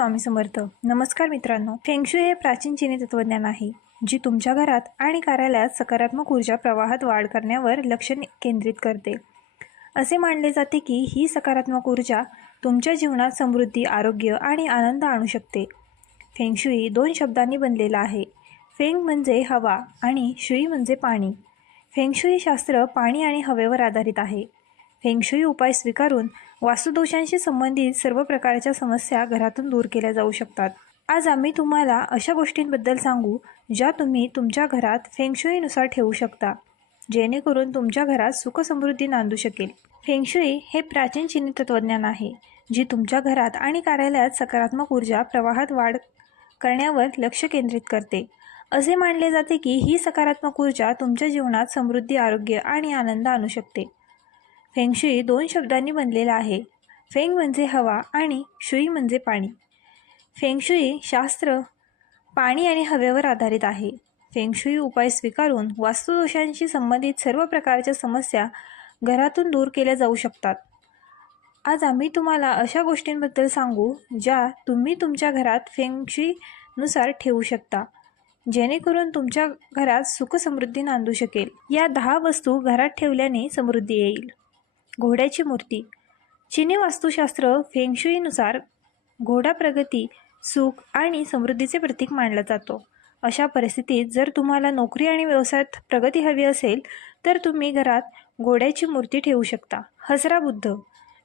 स्वामी समर्थ. नमस्कार मित्रांनो. फेंगशुई हे प्राचीन चिनी तत्वज्ञान आहे जी तुमच्या घरात आणि कार्यालयात सकारात्मक ऊर्जा प्रवाहात वाढ करण्यावर लक्ष केंद्रित करते. असे मानले जाते की ही सकारात्मक ऊर्जा तुमच्या जीवनात समृद्धी आरोग्य आणि आनंद आणू शकते. फेंगशुई दोन शब्दांनी बनलेला आहे. फेंग म्हणजे हवा आणि शुई म्हणजे पाणी. फेंगशुई शास्त्र पाणी आणि हवेवर आधारित आहे. फेंगशुई उपाय स्वीकारून वास्तुदोषांशी संबंधित सर्व प्रकारच्या समस्या घरातून दूर केल्या जाऊ शकतात. आज आम्ही तुम्हाला अशा गोष्टींबद्दल सांगू ज्या तुम्ही तुमच्या घरात फेंगशुईनुसार ठेवू शकता जेणेकरून तुमच्या घरात सुखसमृद्धी नांदू शकेल. फेंगशुई हे प्राचीन चिनी तत्वज्ञान आहे जी तुमच्या घरात आणि कार्यालयात सकारात्मक ऊर्जा प्रवाहात वाढ करण्यावर लक्ष केंद्रित करते. असे मानले जाते की ही सकारात्मक ऊर्जा तुमच्या जीवनात समृद्धी आरोग्य आणि आनंद आणू शकते. फेंगशुई दोन शब्दांनी बनलेला आहे. फेंग म्हणजे हवा आणि शुई म्हणजे पाणी. फेंगशुई शास्त्र पाणी आणि हवेवर आधारित आहे. फेंगशुई उपाय स्वीकारून वास्तुदोषांशी संबंधित सर्व प्रकारच्या समस्या घरातून दूर केल्या जाऊ शकतात. आज आम्ही तुम्हाला अशा गोष्टींबद्दल सांगू ज्या तुम्ही तुमच्या घरात फेंगशुईनुसार ठेवू शकता जेणेकरून तुमच्या घरात सुखसमृद्धी नांदू शकेल. या दहा वस्तू घरात ठेवल्याने समृद्धी येईल. घोड्याची मूर्ती. चिनी वास्तुशास्त्र फेंगशुईनुसार घोडा प्रगती सुख आणि समृद्धीचे प्रतीक मानला जातो. अशा परिस्थितीत जर तुम्हाला नोकरी आणि व्यवसायात प्रगती हवी असेल तर तुम्ही घरात घोड्याची मूर्ती ठेवू शकता. हसरा बुद्ध.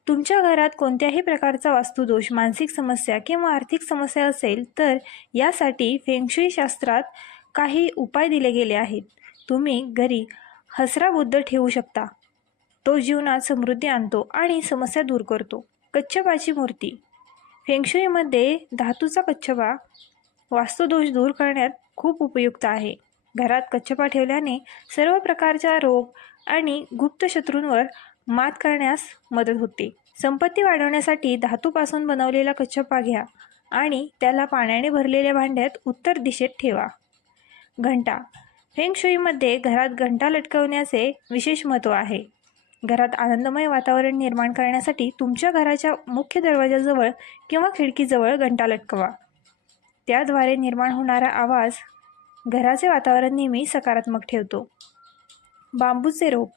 तुमच्या घरात कोणत्याही प्रकारचा वास्तुदोष मानसिक समस्या किंवा आर्थिक समस्या असेल तर यासाठी फेंगशुई शास्त्रात काही उपाय दिले गेले आहेत. तुम्ही घरी हसरा बुद्ध ठेवू शकता. तो जीवनात समृद्धी आणतो आणि समस्या दूर करतो. कच्छपाची मूर्ती. फेंगशुईमध्ये धातूचा कच्छपा वास्तुदोष दूर करण्यात खूप उपयुक्त आहे. घरात कच्छपा ठेवल्याने सर्व प्रकारच्या रोग आणि गुप्त शत्रूंवर मात करण्यास मदत होते. संपत्ती वाढवण्यासाठी धातूपासून बनवलेला कच्छपा घ्या आणि त्याला पाण्याने भरलेल्या भांड्यात उत्तर दिशेत ठेवा. घंटा. फेंगशुईमध्ये घरात घंटा लटकवण्याचे विशेष महत्त्व आहे. घरात आनंदमय वातावरण निर्माण करण्यासाठी तुमच्या घराच्या मुख्य दरवाजाजवळ किंवा खिडकीजवळ घंटा लटकवा. त्याद्वारे निर्माण होणारा आवाज घराचे वातावरण नेहमी सकारात्मक ठेवतो. बांबूचे रोप.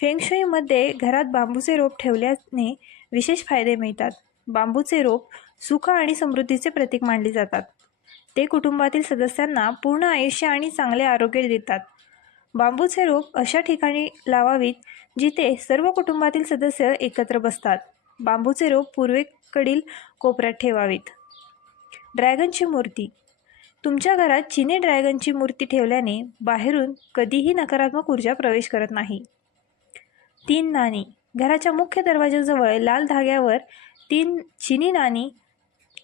फेंगशुईमध्ये घरात बांबूचे रोप ठेवल्याने विशेष फायदे मिळतात. बांबूचे रोप सुख आणि समृद्धीचे प्रतीक मानले जातात. ते कुटुंबातील सदस्यांना पूर्ण आयुष्य आणि चांगले आरोग्य देतात. बांबूचे रोप अशा ठिकाणी लावावीत जिथे सर्व कुटुंबातील सदस्य एकत्र बसतात. बांबूचे रोप पूर्वेकडील कोपऱ्यात ठेवावीत. ड्रॅगनची मूर्ती. तुमच्या घरात चिनी ड्रॅगनची मूर्ती ठेवल्याने बाहेरून कधीही नकारात्मक ऊर्जा प्रवेश करत नाही. तीन नाणी. घराच्या मुख्य दरवाजाजवळ लाल धाग्यावर तीन चिनी नाणी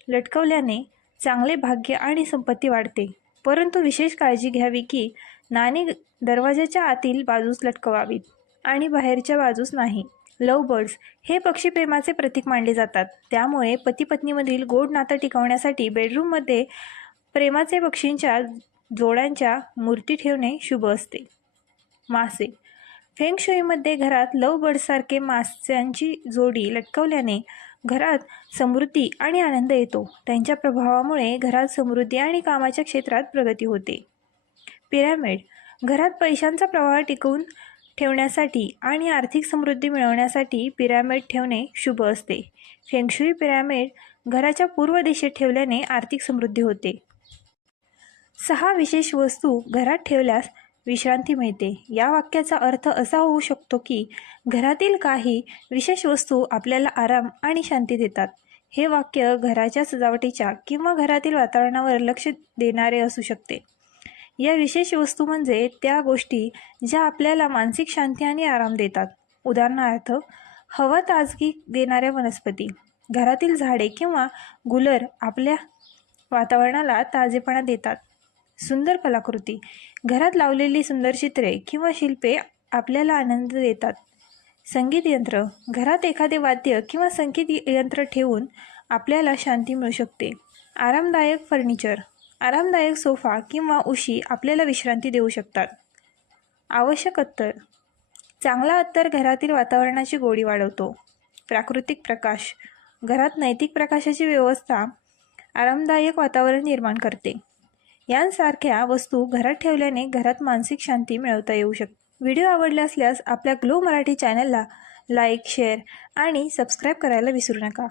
लटकवल्याने चांगले भाग्य आणि संपत्ती वाढते. परंतु विशेष काळजी घ्यावी की नाणी दरवाजाच्या आतील बाजूस लटकवावीत आणि बाहेरच्या बाजूस नाही. लव बर्ड्स हे पक्षी प्रेमाचे प्रतीक मानले जातात. त्यामुळे पती पत्नीमधील गोड नातं टिकवण्यासाठी बेडरूममध्ये प्रेमाचे पक्षींच्या जोड्यांच्या मूर्ती ठेवणे शुभ असते. मासे. फेंगशुईमध्ये घरात लव बर्डसारखे मास्यांची जोडी लटकवल्याने घरात समृद्धी आणि आनंद येतो. त्यांच्या प्रभावामुळे घरात समृद्धी आणि कामाच्या क्षेत्रात प्रगती होते. पिरॅमिड. घरात पैशांचा प्रवाह टिकवून ठेवण्यासाठी आणि आर्थिक समृद्धी मिळवण्यासाठी पिरॅमिड ठेवणे शुभ असते. फेंगशुई पिरॅमिड घराच्या पूर्व दिशेत ठेवल्याने आर्थिक समृद्धी होते. सहा विशेष वस्तू घरात ठेवल्यास विश्रांती मिळते. या वाक्याचा अर्थ असा होऊ शकतो की घरातील काही विशेष वस्तू आपल्याला आराम आणि शांती देतात. हे वाक्य घराच्या सजावटीच्या किंवा घरातील वातावरणावर लक्ष देणारे असू शकते. या विशेष वस्तू म्हणजे त्या गोष्टी ज्या आपल्याला मानसिक शांती आणि आराम देतात. उदाहरणार्थ हवा ताजगी देणाऱ्या वनस्पती घरातील झाडे किंवा गुलर आपल्या वातावरणाला ताजेपणा देतात. सुंदर कलाकृती घरात लावलेली सुंदर चित्रे किंवा शिल्पे आपल्याला आनंद देतात. संगीत यंत्र घरात एखादे वाद्य किंवा संगीत यंत्र ठेवून आपल्याला शांती मिळू शकते. आरामदायक फर्निचर आरामदायक सोफा किंवा उशी आपल्याला विश्रांती देऊ शकतात. आवश्यक अत्तर. चांगला अत्तर घरातील वातावरणाची गोडी वाढवतो. प्राकृतिक प्रकाश. घरात नैतिक प्रकाशाची व्यवस्था आरामदायक वातावरण निर्माण करते. यांसारख्या वस्तू घरात ठेवल्याने घरात मानसिक शांती मिळवता येऊ शकते व्हिडिओ आवडला असल्यास आपल्या ग्लो मराठी चॅनलला लाईक शेअर आणि सबस्क्राईब करायला विसरू नका.